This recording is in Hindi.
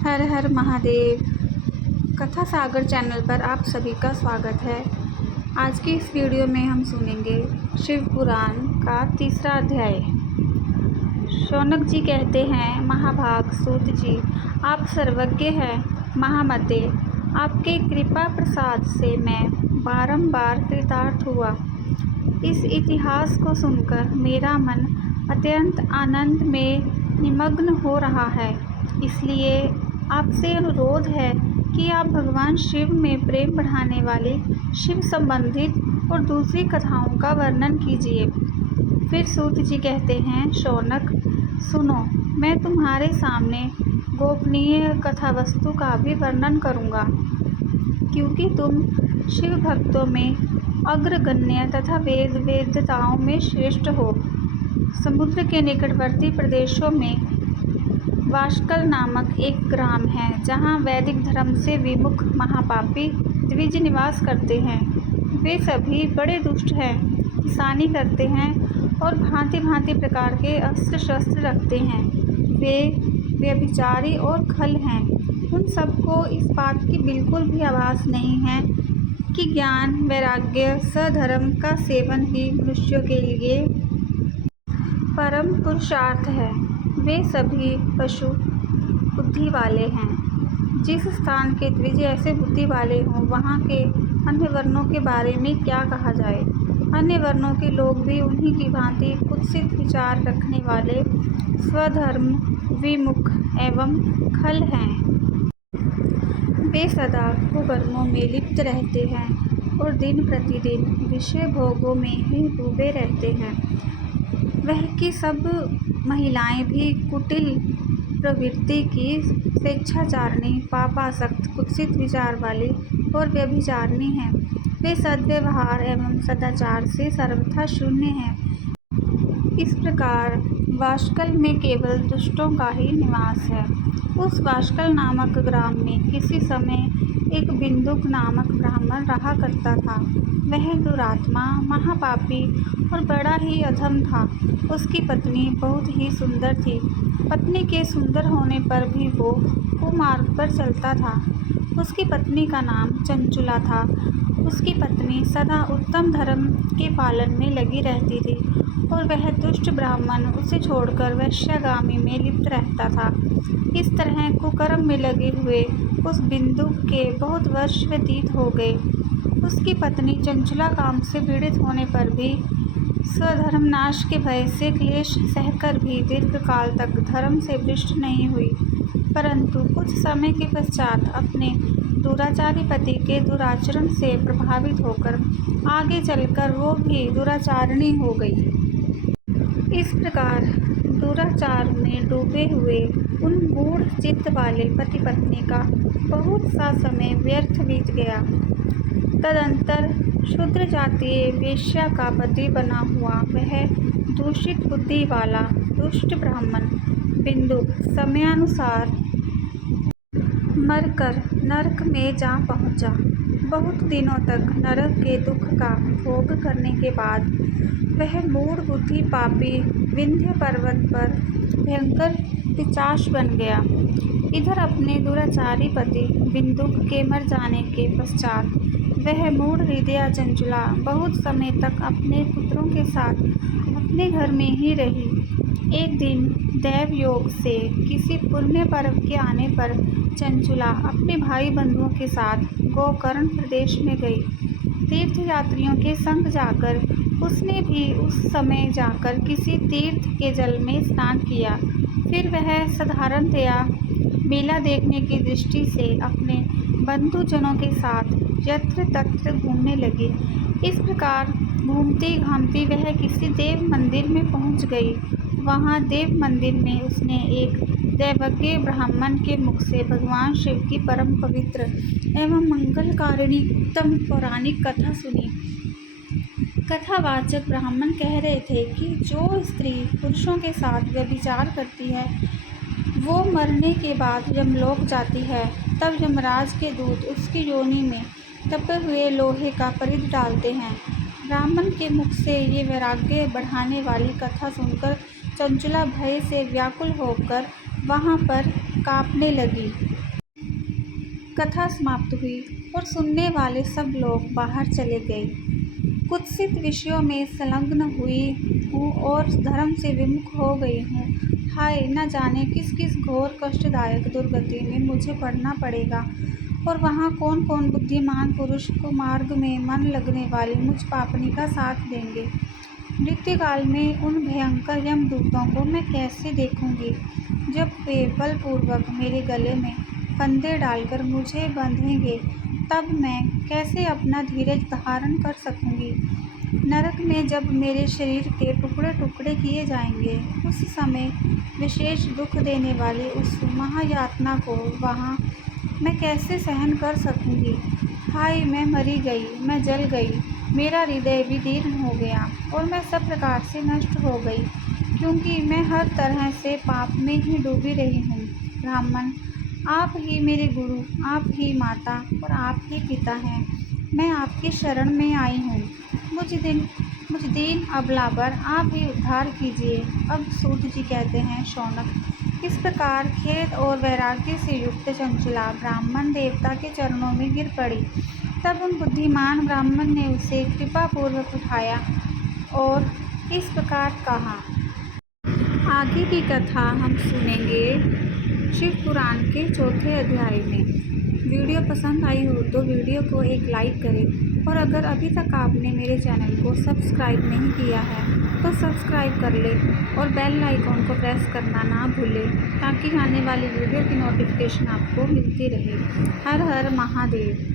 हर हर महादेव। कथा सागर चैनल पर आप सभी का स्वागत है। आज की इस वीडियो में हम सुनेंगे शिव पुराण का तीसरा अध्याय। शौनक जी कहते हैं, महाभाग सूत जी, आप सर्वज्ञ हैं महामते। आपके कृपा प्रसाद से मैं बारंबार कृतार्थ हुआ। इस इतिहास को सुनकर मेरा मन अत्यंत आनंद में निमग्न हो रहा है। इसलिए आपसे अनुरोध है कि आप भगवान शिव में प्रेम बढ़ाने वाले शिव संबंधित और दूसरी कथाओं का वर्णन कीजिए। फिर सूत जी कहते हैं, शौनक सुनो, मैं तुम्हारे सामने गोपनीय कथा वस्तु का भी वर्णन करूँगा, क्योंकि तुम शिव भक्तों में अग्रगण्य तथा वेद वेदताओं में श्रेष्ठ हो। समुद्र के निकटवर्ती प्रदेशों में वाष्कल नामक एक ग्राम है, जहाँ वैदिक धर्म से विमुख महापापी द्विज निवास करते हैं। वे सभी बड़े दुष्ट हैं, किसानी करते हैं और भांति भांति प्रकार के अस्त्र शस्त्र रखते हैं। वे व्यभिचारी और खल हैं। उन सबको इस बात की बिल्कुल भी आभास नहीं है कि ज्ञान वैराग्य सधर्म का सेवन ही मनुष्यों के लिए परम पुरुषार्थ है। वे सभी पशु बुद्धि वाले हैं। जिस स्थान के द्विज ऐसे बुद्धि वाले हों, वहाँ के अन्य वर्णों के बारे में क्या कहा जाए। अन्य वर्णों के लोग भी उन्हीं की भांति कुत्सित विचार रखने वाले, स्वधर्म विमुख एवं खल हैं। वे सदा कुकर्मों में लिप्त रहते हैं और दिन प्रतिदिन विषय भोगों में ही डूबे रहते हैं। वह की सब महिलाएं भी कुटिल प्रवृत्ति की, स्वेच्छाचारिणी, पापासक्त, कुत्सित विचार वाली और व्यभिचारिणी हैं। वे सद्व्यवहार एवं सदाचार से सर्वथा शून्य हैं। इस प्रकार वाष्कल में केवल दुष्टों का ही निवास है। उस वाष्कल नामक ग्राम में किसी समय एक बिंदुक नामक ब्राह्मण रहा करता था। वह दुरात्मा, महापापी और बड़ा ही अधम था। उसकी पत्नी बहुत ही सुंदर थी। पत्नी के सुंदर होने पर भी वो कुमार्ग पर चलता था। उसकी पत्नी का नाम चंचुला था। उसकी पत्नी सदा उत्तम धर्म के पालन में लगी रहती थी और वह दुष्ट ब्राह्मण उसे छोड़कर वैश्यागामी में लिप्त रहता था। इस तरह कुकर्म में लगे हुए उस बिंदु के बहुत वर्ष व्यतीत हो गए। उसकी पत्नी चंचुला काम से पीड़ित होने पर भी स्वधर्म नाश के भय से क्लेश सहकर भी दीर्घ काल तक धर्म से भ्रष्ट नहीं हुई, परंतु कुछ समय के पश्चात अपने दुराचारी पति के दुराचरण से प्रभावित होकर आगे चलकर वो भी दुराचारिणी हो गई। इस प्रकार दुराचार में डूबे हुए उन मूढ़ चित्त वाले पति पत्नी का बहुत सा समय व्यर्थ बीत गया। तदंतर शूद्र जातीय वेश्या का पति बना हुआ वह दूषित बुद्धि वाला दुष्ट ब्राह्मण बिंदुक समयानुसार मरकर नरक में जा पहुंचा। बहुत दिनों तक नरक के दुख का भोग करने के बाद वह मूढ़ बुद्धि पापी विंध्य पर्वत पर भयंकर पिशाच बन गया। इधर अपने दुराचारी पति बिंदुक के मर जाने के पश्चात वह मूढ़ हृदया चंचुला बहुत समय तक अपने पुत्रों के साथ अपने घर में ही रही। एक दिन दैव योग से किसी पुण्य पर्व के आने पर चंचुला अपने भाई बंधुओं के साथ गोकर्ण प्रदेश में गई। तीर्थ यात्रियों के संग जाकर उसने भी उस समय जाकर किसी तीर्थ के जल में स्नान किया। फिर वह साधारणतया मेला देखने की दृष्टि से अपने बंधुजनों के साथ यत्र तत्र घूमने लगी। इस प्रकार घूमती घामती वह किसी देव मंदिर में पहुंच गई। वहां देव मंदिर में उसने एक दैवज्ञ ब्राह्मण के मुख से भगवान शिव की परम पवित्र एवं मंगलकारिणी उत्तम पौराणिक कथा सुनी। कथावाचक ब्राह्मण कह रहे थे कि जो स्त्री पुरुषों के साथ व्यभिचार करती है, वो मरने के बाद यमलोक जाती है। तब यमराज के दूत उसकी योनि में तपे हुए लोहे का परिध डालते हैं। ब्राह्मण के मुख से ये वैराग्य बढ़ाने वाली कथा सुनकर चंचुला भय से व्याकुल होकर वहाँ पर कांपने लगी। कथा समाप्त हुई और सुनने वाले सब लोग बाहर चले गए। कुत्सित विषयों में संलग्न हुई हूँ और धर्म से विमुख हो गई हूँ। हाय, न जाने किस किस घोर कष्टदायक दुर्गति में मुझे पड़ना पड़ेगा, और वहाँ कौन कौन बुद्धिमान पुरुष को मार्ग में मन लगने वाली मुझ पापनी का साथ देंगे। मृत्युकाल में उन भयंकर यमदूतों को मैं कैसे देखूंगी, जब वे बलपूर्वक मेरे गले में फंदे डालकर मुझे बांधेंगे। तब मैं कैसे अपना धीरज धारण कर सकूंगी। नरक में जब मेरे शरीर के टुकड़े टुकड़े किए जाएंगे, उस समय विशेष दुख देने वाली उस महायातना को वहाँ मैं कैसे सहन कर सकूंगी। हाय, मैं मरी गई, मैं जल गई, मेरा हृदय विदीर्ण हो गया और मैं सब प्रकार से नष्ट हो गई, क्योंकि मैं हर तरह से पाप में ही डूबी रही हूँ। ब्राह्मण, आप ही मेरे गुरु, आप ही माता और आप ही पिता हैं। मैं आपकी शरण में आई हूँ। मुझ दीन अबला पर आप ही उद्धार कीजिए। अब सूत जी कहते हैं, शौनक इस प्रकार खेद और वैराग्य से युक्त चंचला ब्राह्मण देवता के चरणों में गिर पड़ी। तब उन बुद्धिमान ब्राह्मण ने उसे कृपापूर्वक उठाया और इस प्रकार कहा। आगे की कथा हम सुनेंगे शिव पुराण के चौथे अध्याय में। वीडियो पसंद आई हो तो वीडियो को एक लाइक करें, और अगर अभी तक आपने मेरे चैनल को सब्सक्राइब नहीं किया है तो सब्सक्राइब कर लें और बेल आइकॉन को प्रेस करना ना भूलें, ताकि आने वाली वीडियो की नोटिफिकेशन आपको मिलती रहे। हर हर महादेव।